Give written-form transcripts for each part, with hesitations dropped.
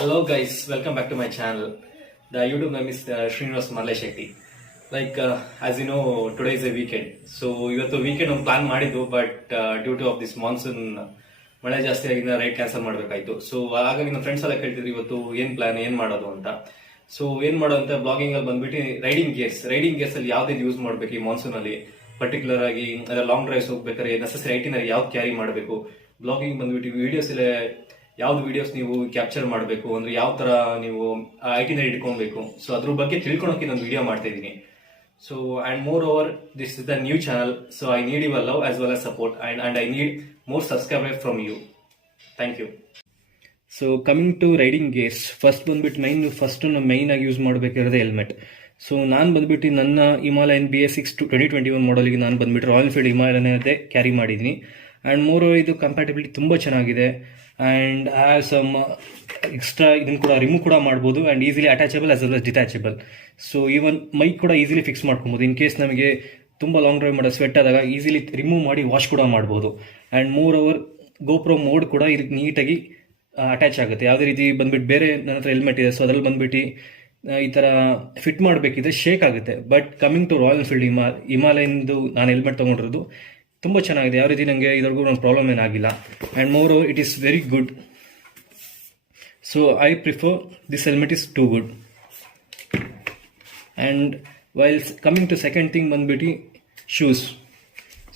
Hello guys, welcome back to my channel. The YouTube name is Srinivas Malay Shetty. As you know, today is a weekend. So ಇವತ್ತು weekend ಒಂದು plan ಮಾಡಿದ್ದು, but due to of this monsoon ಮಳೆ ಜಾಸ್ತಿ ಆಗಿಂದ ride cancel ಮಾಡಬೇಕಾಯ್ತು. So ಹಾಗಾಗಿ ನಮ್ಮ friends ಎಲ್ಲ ಕೇಳ್ತಿದ್ರು ಇವತ್ತು ಏನ್ ಪ್ಲಾನ್, ಏನ್ ಮಾಡೋದು ಅಂತ. ಸೊ ಏನ್ ಮಾಡೋದು ಅಂತ ಬ್ಲಾಗಿಂಗ್ ಅಲ್ಲಿ ಬಂದ್ಬಿಟ್ಟು ರೈಡಿಂಗ್ ಗೇರ್ಸ್ ಅಲ್ಲಿ ಯಾವ್ದು ಯೂಸ್ ಮಾಡ್ಬೇಕು ಈ ಮಾನ್ಸೂನ್ ಅಲ್ಲಿ, ಪರ್ಟಿಕ್ಯುಲರ್ ಆಗಿ ಲಾಂಗ್ ಡ್ರೈವ್ಸ್ ಹೋಗ್ಬೇಕಾದ್ರೆ ನೆಸೆಸರಿ ಐಟಿನರಿ ಯಾವ್ದು ಕ್ಯಾರಿ ಮಾಡಬೇಕು, ಬ್ಲಾಗಿಂಗ್ ಬಂದ್ಬಿಟ್ಟು ವಿಡಿಯೋಸ್ ಎಲ್ಲ ಯಾವ್ದು ವಿಡಿಯೋಸ್ ನೀವು ಕ್ಯಾಪ್ಚರ್ ಮಾಡಬೇಕು ಅಂದ್ರೆ ಯಾವ ತರ ನೀವು ಐಟಿನರಿ ಇಟ್ಕೊಬೇಕು. ಸೊ ಅದ್ರ ಬಗ್ಗೆ ತಿಳ್ಕೊಳಕ್ಕೆ ನಾನು ವಿಡಿಯೋ ಮಾಡ್ತಾ ಇದ್ದೀನಿ. So and more over this is the new channel, so I need your love as well as support and I need more subscriber from you. Thank you. So coming to riding gears, first ಬಂದ್ಬಿಟ್ಟು main ಆಗಿ use ಮಾಡಬೇಕಿರೋದು helmet. So ನಾನು ಬಂದ್ಬಿಟ್ಟು ನನ್ನ Himalayan BS6 2021 ಮಾಡಲ್ಗೆ ನಾನು ಬಂದ್ಬಿಟ್ಟು Royal Enfield ಹಿಮಾಲಯನದೇ ಕ್ಯಾರಿ ಮಾಡಿದ್ದೀನಿ. ಆ್ಯಂಡ್ ಮೋರ್ ಇದು ಕಂಪ್ಯಾಟಿಬಿಲಿಟಿ ತುಂಬ ಚೆನ್ನಾಗಿದೆ. ಆ್ಯಂಡ್ ಹ್ಯಾವ್ ಸಮ್ ಎಕ್ಸ್ಟ್ರಾ ಇದನ್ನು ಕೂಡ ರಿಮೂವ್ ಕೂಡ ಮಾಡ್ಬೋದು and easily attachable as well as detachable. So even mic ಕೂಡ ಈಸಿಲಿ ಫಿಕ್ಸ್ ಮಾಡ್ಕೊಬೋದು. ಇನ್ ಕೇಸ್ ನಮಗೆ ತುಂಬ ಲಾಂಗ್ ಡ್ರೈವ್ ಮಾಡೋ ಸ್ವೆಟ್ ಆದಾಗ ಈಸಿಲಿ ರಿಮೂವ್ ಮಾಡಿ ವಾಶ್ ಕೂಡ ಮಾಡ್ಬೋದು. And more over GoPro mode ಕೂಡ ಇದಕ್ಕೆ ನೀಟಾಗಿ ಅಟ್ಯಾಚ್ ಆಗುತ್ತೆ. ಯಾವುದೇ ರೀತಿ ಬಂದ್ಬಿಟ್ಟು ಬೇರೆ ನನ್ನ ಹತ್ರ ಹೆಲ್ಮೆಟ್ ಇದೆ, ಸೊ ಅದ್ರಲ್ಲಿ ಬಂದ್ಬಿಟ್ಟು ಈ ಥರ ಫಿಟ್ ಮಾಡಬೇಕಿದ್ರೆ ಶೇಕ್ ಆಗುತ್ತೆ. But coming to Royal Enfield ಹಿಮಾಲಯನ್ದು ನಾನು ಹೆಲ್ಮೆಟ್ ತೊಗೊಂಡಿರೋದು ತುಂಬ ಚೆನ್ನಾಗಿದೆ. ಯಾವ ರೀತಿ ನನಗೆ ಇದ್ರಿಗೂ ನನ್ನ ಪ್ರಾಬ್ಲಮ್ ಏನಾಗಿಲ್ಲ. And more over it is very good. So I prefer this helmet is too good. And while coming to second thing ಬಂದ್ಬಿಟ್ಟು ಶೂಸ್.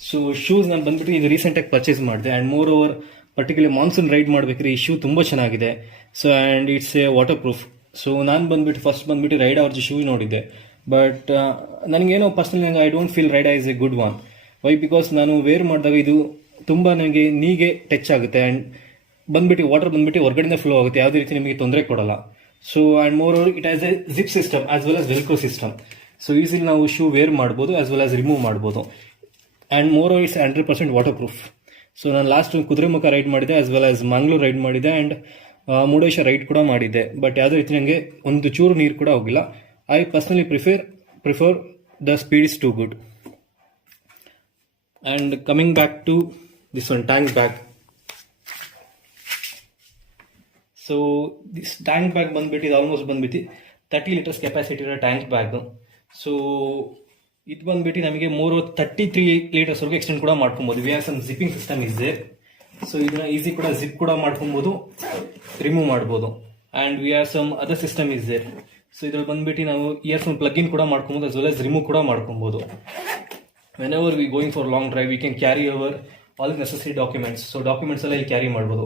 ಸೊ ಶೂಸ್ ನಾನು ಬಂದ್ಬಿಟ್ಟು ಇದು ರೀಸೆಂಟಾಗಿ ಪರ್ಚೇಸ್ ಮಾಡಿದೆ. And more over particular monsoon ride ಮಾಡಬೇಕ್ರೆ ಈ shoe ತುಂಬ ಚೆನ್ನಾಗಿದೆ. So and it's a waterproof. So ನಾನು ಬಂದ್ಬಿಟ್ಟು ಫಸ್ಟ್ ಬಂದ್ಬಿಟ್ಟು ರೈಡ್ ಅವ್ರ ಶೂ ನೋಡಿದ್ದೆ, ಬಟ್ ನನಗೇನೋ personally I don't feel ride as a good one. Why because ನಾನು ವೇರ್ ಮಾಡಿದಾಗ ಇದು ತುಂಬ ನನಗೆ ನೀಗೆ ಟಚ್ ಆಗುತ್ತೆ. ಆ್ಯಂಡ್ ಬಂದ್ಬಿಟ್ಟು ವಾಟರ್ ಬಂದ್ಬಿಟ್ಟು ಹೊರಗಡೆನೇ ಫ್ಲೋ ಆಗುತ್ತೆ, ಯಾವುದೇ ರೀತಿ ನಿಮಗೆ ತೊಂದರೆ ಕೊಡಲ್ಲ. So and more over it has a zip system as well as velcro system. So easily ನಾವು ಶೂ ವೇರ್ ಮಾಡ್ಬೋದು ಆಸ್ ವೆಲ್ ಆಸ್ ರಿಮೂವ್ ಮಾಡ್ಬೋದು. And more over it's 100% waterproof. So ನಾನು ಲಾಸ್ಟ್ ಕುದುರೆಮುಖ ರೈಡ್ ಮಾಡಿದೆ as well as Mangaluru ride ಮಾಡಿದೆ and Murudeshwar ride ಕೂಡ ಮಾಡಿದ್ದೆ. But ಯಾವುದೇ ರೀತಿ ನನಗೆ ಒಂದು ಚೂರು ನೀರು ಕೂಡ ಹೋಗಿಲ್ಲ. I personally prefer the speed is too good. And coming back to this one, tank bag. So this tank bag ಬಂದ್ಬಿಟ್ಟು ಇದು ಆಲ್ಮೋಸ್ಟ್ ಬಂದ್ಬಿಟ್ಟು 30 ಲೀಟರ್ಸ್ ಕೆಪಾಸಿಟಿ ಇರೋ ಟ್ಯಾಂಕ್ ಬ್ಯಾಗ್. ಸೊ ಇದು ಬಂದ್ಬಿಟ್ಟು ನಮಗೆ 33 ಲೀಟರ್ಸ್ ವರೆಗೂ ಎಕ್ಸ್ಟೆಂಡ್ ಕೂಡ ಮಾಡ್ಕೊಬೋದು. We have some zipping system is there. So ಇದನ್ನ ಈಸಿ ಕೂಡ ಜಿಪ್ ಕೂಡ ಮಾಡ್ಕೊಬೋದು, ರಿಮೂವ್ ಮಾಡ್ಬೋದು. And we have some other system is there. So ಇದ್ರಲ್ಲಿ ಬಂದ್ಬಿಟ್ಟು ನಾವು ಇಯರ್ಫೋನ್ ಪ್ಲಗ್ ಇನ್ ಕೂಡ ಮಾಡ್ಕೊಬೋದು ಆಸ್ ವೆಲ್ ಆಸ್ ರಿಮೂವ್ ಕೂಡ ಮಾಡ್ಕೊಬೋದು. Whenever we going for long drive, we can carry over all the necessary documents. So documents ಎಲ್ಲ ಇಲ್ಲಿ carry ಮಾಡ್ಬೋದು.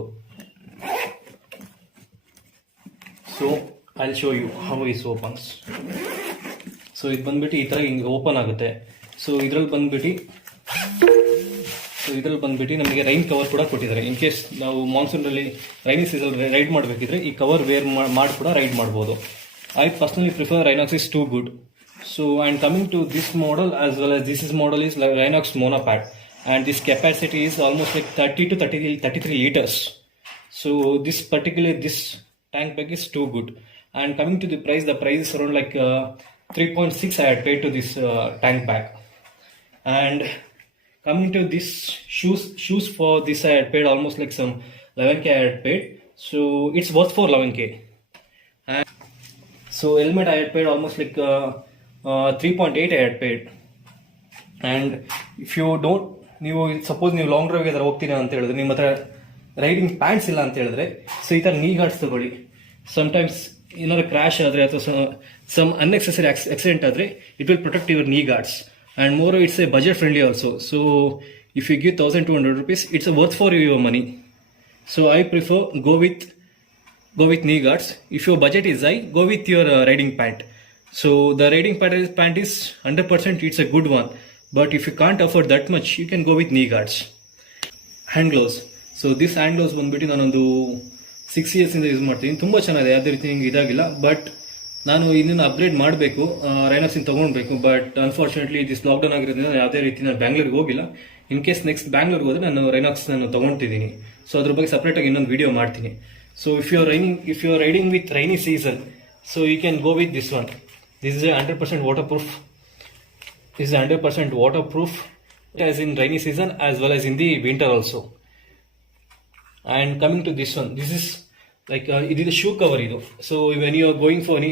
So I'll show you how it opens. So ಇದು ಬಂದ್ಬಿಟ್ಟು ಈ ಥರ ಹಿಂಗೆ ಓಪನ್ ಆಗುತ್ತೆ. ಸೊ ಇದ್ರಲ್ಲಿ ಬಂದ್ಬಿಟ್ಟು ನಮಗೆ ರೈನ್ ಕವರ್ ಕೂಡ ಕೊಟ್ಟಿದ್ದಾರೆ. ಇನ್ ಕೇಸ್ ನಾವು ಮಾನ್ಸೂನಲ್ಲಿ ರೈನಿ ಸೀಸನ್ ರೈಡ್ ಮಾಡಬೇಕಿದ್ರೆ ಈ ಕವರ್ ವೇರ್ ಮಾಡಿ ಕೂಡ ರೈಡ್ ಮಾಡ್ಬೋದು. I personally prefer Rhinox is too good. So and coming to this model as well as this model is like Rhinox monopad, and this capacity is almost like 30 to 33 liters. So this tank bag is too good. And coming to the price is around like 3.6 I had paid to this tank bag. And coming to this shoes for this I had paid almost like some 11k I had paid. So it's worth for 11k. And so helmet I had paid almost like 3.8 I had paid. And if you don't, ನೀವು suppose ನೀವು long ಡ್ರೈವ್ಗೆ ಅದರ ಹೋಗ್ತೀರಾ ಅಂತ ಹೇಳಿದ್ರೆ ನಿಮ್ಮ ಹತ್ರ riding pants ಇಲ್ಲ ಅಂತ ಹೇಳಿದ್ರೆ, ಸೊ ಈ ಥರ ನೀ ಗಾರ್ಡ್ಸ್ ತಗೊಳ್ಳಿ. ಸಮ್ಟೈಮ್ಸ್ ಏನಾದ್ರು ಕ್ರ್ಯಾಶ್ ಆದರೆ ಅಥವಾ ಸಮ್ ಅನ್ನೆಸೆಸರಿ ಆಕ್ಸಿಡೆಂಟ್ ಆದರೆ it will protect your knee guards. And more it's a budget friendly also. So if you give 1200 rupees, it's worth for your money. So I prefer go with knee guards. If your budget is high, go with your riding pant. So the riding pant is 100%, it's a good one. But if you can't afford that much, you can go with knee guards. Hand gloves. So this hand gloves ಬಂದ್ಬಿಟ್ಟು ನಾನೊಂದು 6 years ಇಂದ use ಮಾಡ್ತೀನಿ. ತುಂಬ ಚೆನ್ನಾಗಿದೆ, ಯಾವುದೇ ರೀತಿ ನಿಮ್ಗೆ ಇದಾಗಿಲ್ಲ. But ನಾನು ಇನ್ನೂ ಅಪ್ಗ್ರೇಡ್ ಮಾಡಬೇಕು, ರೈನಾಕ್ಸಿನ ತೊಗೊಳ್ಬೇಕು. ಬಟ್ ಅನ್ಫಾರ್ಚುನೇಟ್ಲಿ ದಿಸ್ ಲಾಕ್ಡೌನ್ ಆಗಿರೋದ್ರಿಂದ ಯಾವುದೇ ರೀತಿ ನಾನು ಬ್ಯಾಂಗ್ಳೂರ್ಗೆ ಹೋಗಿಲ್ಲ. ಇನ್ ಕೇಸ್ ನೆಕ್ಸ್ಟ್ ಬ್ಯಾಂಗ್ಳೂರ್ಗೆ ಹೋದ್ರೆ ನಾನು ರೈನಾಕ್ಸ್ ತೊಗೊಳ್ತಿದ್ದೀನಿ. ಸೊ ಅದ್ರ ಬಗ್ಗೆ ಸಪ್ರೇಟಾಗಿ ಇನ್ನೊಂದು ವಿಡಿಯೋ ಮಾಡ್ತೀನಿ. So if you are riding with rainy season, so you can go with this one. This is a 100% waterproof. As in rainy season as well as in the winter also. And coming to this one, this is like ಇದು shoe cover ಇದು. So when you are going for any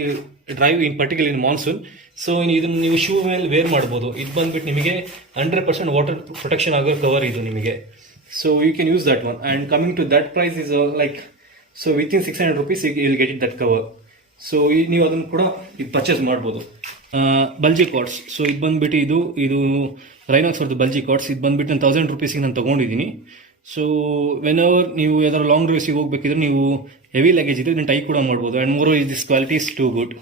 drive in particular in monsoon, so ಇದನ್ನು ನೀವು shoe ಮೇಲೆ wear ಮಾಡ್ಬೋದು. ಇದು ಬಂದ್ಬಿಟ್ಟು ನಿಮಗೆ 100% water protection ಆಗೋ ಕವರ್ ಇದು ನಿಮಗೆ. So you can use that one. And coming to that price is like, so within 600 rupees you will get it that cover. So ನೀವು ಅದನ್ನು ಕೂಡ ಇದು ಪರ್ಚೇಸ್ ಮಾಡ್ಬೋದು. ಬಲ್ಜಿ ಕಾರ್ಡ್ಸ್, ಸೊ ಇದು ಬಂದ್ಬಿಟ್ಟು ಇದು ರೈನಾಕ್ಸ್ ಅವ್ರದ್ದು ಬಲ್ಜಿ ಕಾರ್ಡ್ಸ್. ಇದು ಬಂದ್ಬಿಟ್ಟು ನಾನು 1000 rupeesಗೆ ನಾನು ತೊಗೊಂಡಿದ್ದೀನಿ. ಸೊ ವೆನ್ ಎವರ್ ನೀವು ಯಾವ್ದಾದ್ರು ಲಾಂಗ್ ಡ್ರೈವ್ಸಿಗೆ ಹೋಗ್ಬೇಕಿದ್ರೆ, ನೀವು ಹೆವಿ ಲಗೇಜ್ ಇದ್ರೆ ಇದನ್ನು ಟೈ ಕೂಡ ಮಾಡ್ಬೋದು. And more this quality is too good.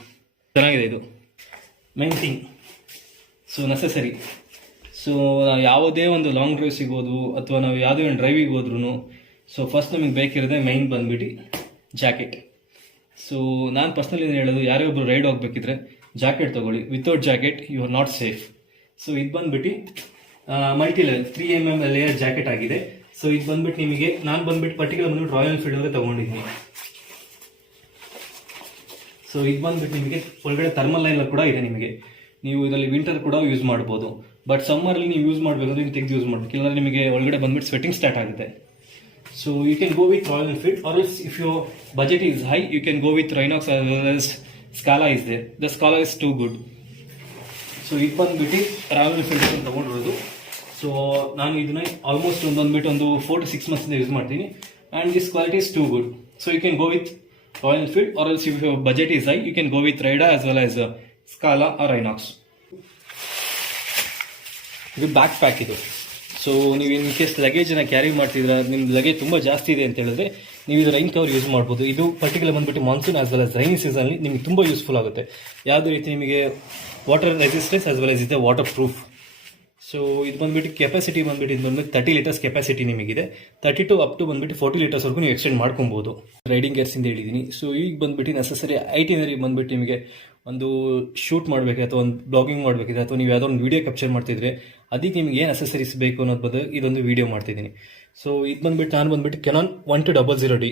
ಚೆನ್ನಾಗಿದೆ ಇದು. Main thing, so necessary. So ಯಾವುದೇ ಒಂದು ಲಾಂಗ್ ಡ್ರೈವ್ ಸಿಗೋದು ಅಥವಾ ನಾವು ಯಾವುದೇ ಒಂದು ಡ್ರೈವಿಗೆ ಹೋದ್ರೂ, ಸೊ ಫಸ್ಟ್ ನಮಗೆ ಬೇಕಿರೋದೆ ಮೈನ್ ಬಂದ್ಬಿಟ್ಟು ಜಾಕೆಟ್. ಸೊ ನಾನು ಪರ್ಸ್ನಲಿ ಹೇಳೋದು, ಯಾರೇ ಒಬ್ಬರು ರೈಡ್ ಹೋಗ್ಬೇಕಿದ್ರೆ ಜಾಕೆಟ್ ತೊಗೊಳ್ಳಿ. Without jacket you are not safe. So ಇದು ಬಂದ್ಬಿಟ್ಟು multi level 3 mm layer jacket ಆಗಿದೆ. ಸೊ ಇದು ಬಂದ್ಬಿಟ್ಟು ನಿಮಗೆ, ನಾನು ಬಂದ್ಬಿಟ್ಟು ಪರ್ಟಿಕ್ಯುಲರ್ ಬಂದ್ಬಿಟ್ಟು ರಾಯಲ್ ಎನ್ಫೀಲ್ಡ್ ಅವರೇ ತೊಗೊಂಡಿದ್ದೀನಿ. ಸೊ ಇದು ಬಂದ್ಬಿಟ್ಟು ನಿಮಗೆ ಒಳಗಡೆ ಥರ್ಮಲ್ ಲೈನರ್ ಕೂಡ ಇದೆ ನಿಮಗೆ. ನೀವು ಇದರಲ್ಲಿ ವಿಂಟರ್ ಕೂಡ ಯೂಸ್ ಮಾಡ್ಬೋದು. ಬಟ್ ಸಮ್ಮರಲ್ಲಿ ನೀವು ಯೂಸ್ ಮಾಡಬೇಕಾದ್ರೆ ನೀವು ತೆಗೆದು ಯೂಸ್ ಮಾಡಬೇಕು, ಇಲ್ಲಾಂದ್ರೆ ನಿಮಗೆ ಒಳಗಡೆ ಬಂದ್ಬಿಟ್ಟು ಸ್ವೆಟಿಂಗ್ ಸ್ಟಾರ್ಟ್ ಆಗುತ್ತೆ. So you can go with Royal Enfield, or else if your budget is high you can go with Rynox as Scala is there. The Scala is too good. So ಇದು ಬಂದ್ಬಿಟ್ಟು Royal Enfield ಅಂತ ತೊಗೊಂಡಿರೋದು. So ನಾನು ಇದನ್ನ almost ಒಂದು 4 to 6 months use ಮಾಡ್ತೀನಿ. And this quality is too good. So you can go with Royal Enfield, or else if your budget is high you can go with Raida as well as Scala or Rynox. ಇದು back pack ಇದು. So ನೀವು in case ಲಗೇಜನ್ನು carry ಮಾಡ್ತಿದ್ರೆ, ನಿಮ್ಮ luggage ತುಂಬ ಜಾಸ್ತಿ ಇದೆ ಅಂತ ಹೇಳಿದ್ರೆ, ನೀವು ಇದು ರೈನ್ ಕವರ್ ಯೂಸ್ ಮಾಡ್ಬೋದು. ಇದು ಪರ್ಟಿಕ್ಯುಲರ್ ಬಂದ್ಬಿಟ್ಟು monsoon as well as rainy ಸೀಸನಲ್ಲಿ ನಿಮಗೆ ತುಂಬ ಯೂಸ್ಫುಲ್ ಆಗುತ್ತೆ. ಯಾವುದೇ ರೀತಿ ನಿಮಗೆ water resistance as well as ಇದೆ ವಾಟರ್ ಪ್ರೂಫ್. ಸೊ ಇದು ಬಂದ್ಬಿಟ್ಟು ಕೆಪಾಸಿಟಿ ಬಂದ್ಬಿಟ್ಟು ಇದು ಬಂದ್ಬಿಟ್ಟು 30 liters capacity ನಿಮಗಿದೆ. 30 to up to ಬಂದ್ಬಿಟ್ಟು 40 liters ನೀವು ಎಕ್ಸ್ಟೆಂಡ್ ಮಾಡ್ಕೊಬೋದು. ರೈಡಿಂಗ್ ಗೇರ್ಸಿಂದ ಹೇಳಿದ್ದೀನಿ. ಸೊ ಈಗ ಬಂದ್ಬಿಟ್ಟು ನೆಸಸರಿ ಐಟಿನರಿ ಬಂದ್ಬಿಟ್ಟು ನಿಮಗೆ ಒಂದು ಶೂಟ್ ಮಾಡಬೇಕು ಅಥವಾ ಒಂದು ಬ್ಲಾಗಿಂಗ್ ಮಾಡಬೇಕಿದ್ರೆ, ಅಥವಾ ನೀವು ಯಾವುದೋ ಒಂದು ವೀಡಿಯೋ ಕ್ಯಾಪ್ಚರ್ ಮಾಡ್ತಿದ್ರೆ, ಅದಕ್ಕೆ ನಿಮಗೆ ಏನು ಅಸೆಸರೀಸ್ ಬೇಕು ಅನ್ನೋದು ಬಂದು ಇದೊಂದು ವೀಡಿಯೋ ಮಾಡ್ತಿದ್ದೀನಿ. ಸೊ ಇದು ಬಂದ್ಬಿಟ್ಟು ನಾನು ಬಂದ್ಬಿಟ್ಟು ಕೆನಾನ್ 1200D.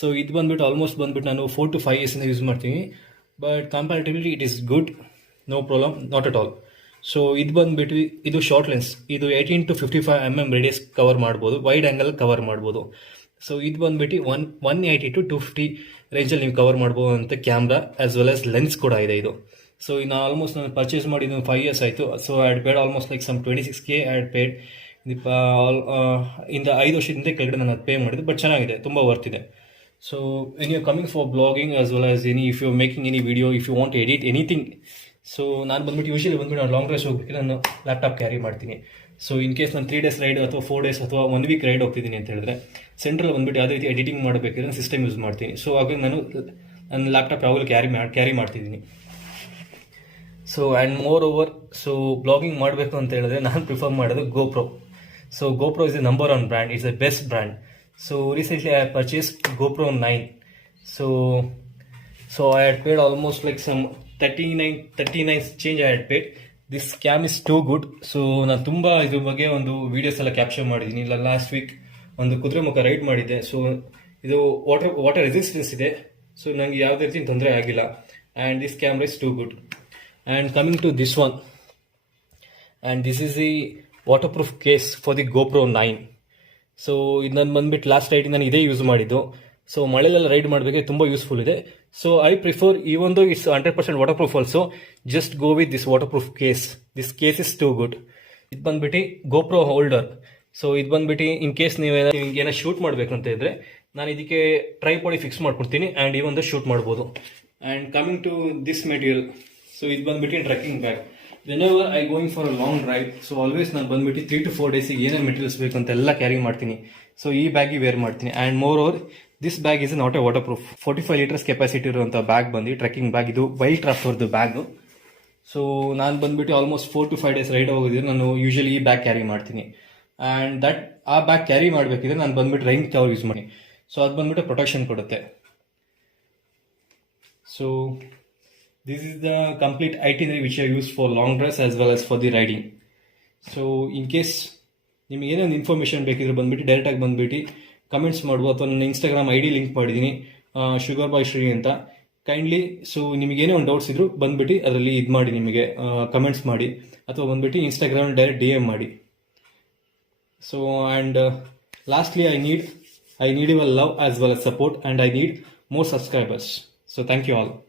ಸೊ ಇದು ಬಂದ್ಬಿಟ್ಟು ಆಲ್ಮೋಸ್ಟ್ ಬಂದ್ಬಿಟ್ಟು ನಾನು 4 to 5 years ಯೂಸ್ ಮಾಡ್ತೀನಿ. But comparatively it is good, no problem, not at all. So ಇದು ಬಂದ್ಬಿಟ್ಟು ಇದು ಶಾರ್ಟ್ ಲೆನ್ಸ್. ಇದು 18 to 55 mm ರೇಡಿಯಸ್ ಕವರ್ ಮಾಡ್ಬೋದು, ವೈಡ್ ಆ್ಯಂಗಲ್ ಕವರ್ ಮಾಡ್ಬೋದು. ಸೊ ಇದು ಬಂದ್ಬಿಟ್ಟು 180 to 250 ರೇಂಜಲ್ಲಿ ನೀವು ಕವರ್ ಮಾಡ್ಬೋದು ಅಂತ camera as well as lens ಕೂಡ ಇದೆ ಇದು. ಸೊ ಇನ್ನು ಆಲ್ಮೋಸ್ಟ್ ನಾನು ಪರ್ಚೇಸ್ ಮಾಡಿದ್ದು 5 years ಆಯಿತು. So I had paid almost like some 26K I had paid. ಇಂದ 5 ವರ್ಷದಿಂದ ಕೆಳಗಡೆ ನಾನು ಅದು ಪೇ ಮಾಡಿದೆ. ಬಟ್ ಚೆನ್ನಾಗಿದೆ, ತುಂಬ ವರ್ತ್ ಇದೆ. So when you are coming for blogging as well as if you are making any video, if you want edit anything. So ನಾನು ಬಂದ್ಬಿಟ್ಟು ಯೂಶಲಿ ಬಂದ್ಬಿಟ್ಟು ನಾನು ಲಾಂಗ್ ಡ್ರೈವ್ಸ್ ಹೋಗ್ಬೇಕು, ನಾನು ಲ್ಯಾಪ್ಟಾಪ್ ಕ್ಯಾರಿ ಮಾಡ್ತೀನಿ. ಸೊ ಇನ್ ಕೇಸ್ ನಾನು 3 days ride ಅಥವಾ 4 days ಅಥವಾ 1 week ರೈಡ್ ಹೋಗ್ತಿದ್ದೀನಿ ಅಂತ ಹೇಳಿದ್ರೆ, ಸೆಂಟ್ರಲ್ ಬಂದ್ಬಿಟ್ಟು ಯಾವುದೇ ರೀತಿ ಎಡಿಟಿಂಗ್ ಮಾಡಬೇಕಿದ್ರೆ ನಾನು ಸಿಸ್ಟಮ್ ಯೂಸ್ ಮಾಡ್ತೀನಿ. ಸೊ ಹಾಗಾಗಿ ನಾನು ನನ್ನ ಲ್ಯಾಪ್ಟಾಪ್ ಯಾವಾಗಲೂ ಕ್ಯಾರಿ ಮಾಡ್ತಿದ್ದೀನಿ. So and more over, so blogging ಮಾಡಬೇಕು ಅಂತ ಹೇಳಿದ್ರೆ ನಾನು ಪ್ರಿಫರ್ ಮಾಡೋದು GoPro. So GoPro is the number 1 brand, it's the best brand. So recently I purchase GoPro 9. So I had paid almost like some 39 change I had paid. This cam is too good. So ನಾನು ತುಂಬ ಇದ್ರ ಬಗ್ಗೆ ಒಂದು videos ಎಲ್ಲ capture ಮಾಡಿದ್ದೀನಿ. ಇಲ್ಲ last week ಒಂದು Kudremukh ride ಮಾಡಿದ್ದೆ. ಸೊ ಇದು ವಾಟರ್ ರೆಸಿಸ್ಟೆನ್ಸ್ ಇದೆ. ಸೊ ನನಗೆ ಯಾವುದೇ ರೀತಿ ತೊಂದರೆ ಆಗಿಲ್ಲ. And this camera is too good. And coming to this one, and this is the waterproof case for the GoPro 9. So ಇದು ನಾನು ಬಂದ್ಬಿಟ್ಟು ಲಾಸ್ಟ್ ರೈಡ್ ನಾನು ಇದೇ ಯೂಸ್ ಮಾಡಿದ್ದು. ಸೊ ಮಳೆಲೆಲ್ಲ ರೈಡ್ ಮಾಡಬೇಕು, ತುಂಬ ಯೂಸ್ಫುಲ್ ಇದೆ. So I prefer, even though it's 100% water proof also, just go with this water proof case. This case is too good. ಇದು ಬಂದ್ಬಿಟ್ಟು GoPro ಹೋಲ್ಡರ್. ಸೊ ಇದು ಬಂದ್ಬಿಟ್ಟು ಇನ್ ಕೇಸ್ ನೀವು ಏನೋ ಶೂಟ್ ಮಾಡಬೇಕು ಅಂತ ಇದ್ರೆ, ನಾನು ಇದಕ್ಕೆ ಟ್ರೈಪಾಡಿ ಫಿಕ್ಸ್ ಮಾಡ್ಕೊಡ್ತೀನಿ ಆ್ಯಂಡ್ ಈವನ್ ದೋ ಶೂಟ್ ಮಾಡ್ಬೋದು. And coming to this material, so ಇದು ಬಂದ್ಬಿಟ್ಟು trekking bag. Whenever I going for a long drive, so always ನಾನು ಬಂದ್ಬಿಟ್ಟು 3 to 4 days ಏನೇನು ಮೆಟೀರಿಯಲ್ಸ್ ಬೇಕು ಅಂತ ಎಲ್ಲ ಕ್ಯಾರಿ ಮಾಡ್ತೀನಿ. ಸೊ ಈ ಬ್ಯಾಗಿಗೆ ವೇರ್ ಮಾಡ್ತೀನಿ. And more over this bag is not A water proof. 45 liters capacity ಇರುವಂಥ ಬ್ಯಾಗ್ ಬಂದು ಟ್ರೆಕ್ಕಿಂಗ್ ಬ್ಯಾಗ್. ಇದು ವೈಲ್ಡ್ ಕ್ರಾಫ್ಟ್ ಅವ್ರದ್ದು ಬ್ಯಾಗು. ಸೊ ನಾನು ಬಂದ್ಬಿಟ್ಟು ಆಲ್ಮೋಸ್ಟ್ 4 to 5 days ರೈಡ್ ಹೋಗಿದ್ರೆ ನಾನು ಯೂಶಲಿ ಈ ಬ್ಯಾಗ್ ಕ್ಯಾರಿ ಮಾಡ್ತೀನಿ. ಆ್ಯಂಡ್ ಆ ಬ್ಯಾಗ್ ಕ್ಯಾರಿ ಮಾಡಬೇಕಿದ್ರೆ ನಾನು ಬಂದ್ಬಿಟ್ಟು ರೈನ್ ಕವರ್ ಯೂಸ್ ಮಾಡಿ. ಸೊ ಅದು ಬಂದ್ಬಿಟ್ಟು ಪ್ರೊಟೆಕ್ಷನ್ ಕೊಡುತ್ತೆ. So this is the complete itinerary which I use for long drives as well as for the riding. So in case ನಿಮಗೆ ಏನೋ ಒಂದು ಇನ್ಫಾರ್ಮೇಷನ್ ಬೇಕಿದ್ರೆ ಬಂದ್ಬಿಟ್ಟು ಡೈರೆಕ್ಟಾಗಿ ಬಂದ್ಬಿಟ್ಟು ಕಮೆಂಟ್ಸ್ ಮಾಡ್ಬೋದು, ಅಥವಾ ನನ್ನ Instagram ID ಲಿಂಕ್ ಮಾಡಿದ್ದೀನಿ, ಶುಗರ್ ಬಾಯ್ ಶ್ರೀ ಅಂತ. ಕೈಂಡ್ಲಿ ಸೊ ನಿಮಗೇನೇ ಒಂದು ಡೌಟ್ಸ್ ಇದ್ರು ಬಂದ್ಬಿಟ್ಟು ಅದರಲ್ಲಿ ಇದು ಮಾಡಿ, ನಿಮಗೆ ಕಮೆಂಟ್ಸ್ ಮಾಡಿ, ಅಥವಾ ಬಂದ್ಬಿಟ್ಟು Instagram ಡೈರೆಕ್ಟ್ DM ಮಾಡಿ. So and lastly I need your love as well as support, and I need more subscribers. So thank you all.